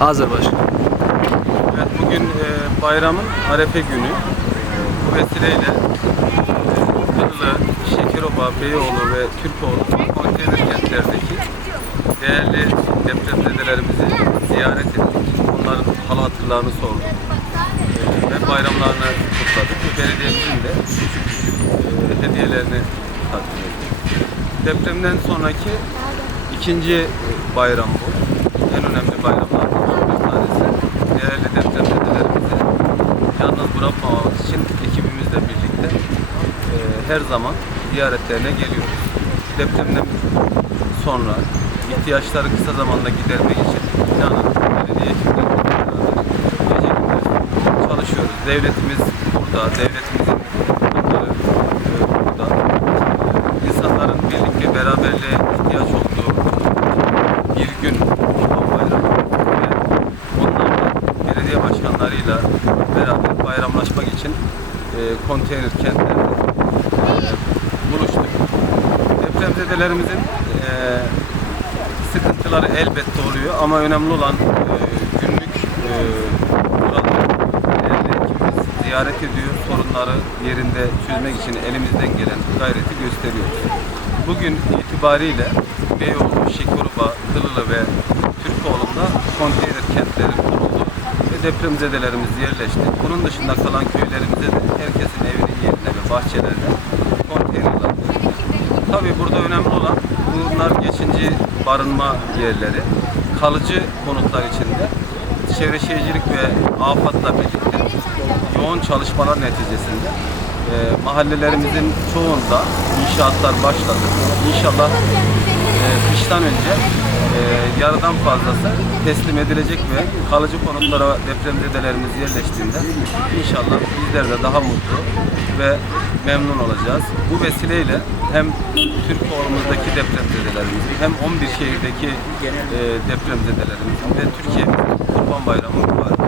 Hazır başkanım. Evet, bugün e, bayramın Arefe günü. Bu vesileyle e, Kırılı, Şekeroba, Beyoğlu ve Türkoğlu konteyner kentlerdeki değerli depremzedelerimizi ziyaret ettik. Onların hal hatırlarını sorduk. E, ve bayramlarını kutladık. Ve belediyemizin de e, hediyelerini takdim ettik. Depremden sonraki ikinci bayram bu. En önemli bayramlardan bir tanesi. Değerli depremzedelerimizi yalnız bırakmamak için ekibimizle birlikte e, her zaman ziyaretlerine geliyoruz. Depremden sonra ihtiyaçları kısa zamanda gidermek için inanın belediye gündüz çalışıyoruz. Devletimiz burada, devletimizin kurumları e, burada. İnsanların birlik ve beraberliğe ihtiyaç olduğu bir gün Kurban Bayramı ve onlarla belediye başkanlarıyla beraber bayramlaşmak için e, konteyner kentlerde e, buluştuk. Depremzedelerimizin e, sıkıntıları elbette oluyor ama önemli olan e, günlük e, değerli ekibimiz ziyaret ediyor. Sorunları yerinde çözmek için elimizden gelen gayreti gösteriyoruz. Bugün itibariyle Beyoğlu, Şekurba, Kılılı ve Türkoğlu'nda konteyner kentleri kuruldu depremzedelerimiz yerleşti. Bunun dışında kalan köylerimize de herkesin evinin yerine ve bahçelerine konteynerler. Tabii burada önemli olan bunlar geçici barınma yerleri. Kalıcı konutlar içinde Çevre Şehircilik ve AFAD'la birlikte yoğun çalışmalar neticesinde e, mahallelerimizin çoğunda inşaatlar başladı. İnşallah e, kıştan önce e, yarıdan fazlası teslim edilecek ve kalıcı konutlara depremzedelerimiz yerleştiğinde inşallah bizler de daha mutlu ve memnun olacağız. Bu vesileyle hem Türk oğlumuzdaki depremzedelerimizin hem 11 şehirdeki e, depremzedelerimizin ve Türkiye'mizin Kurban Bayramı olsun.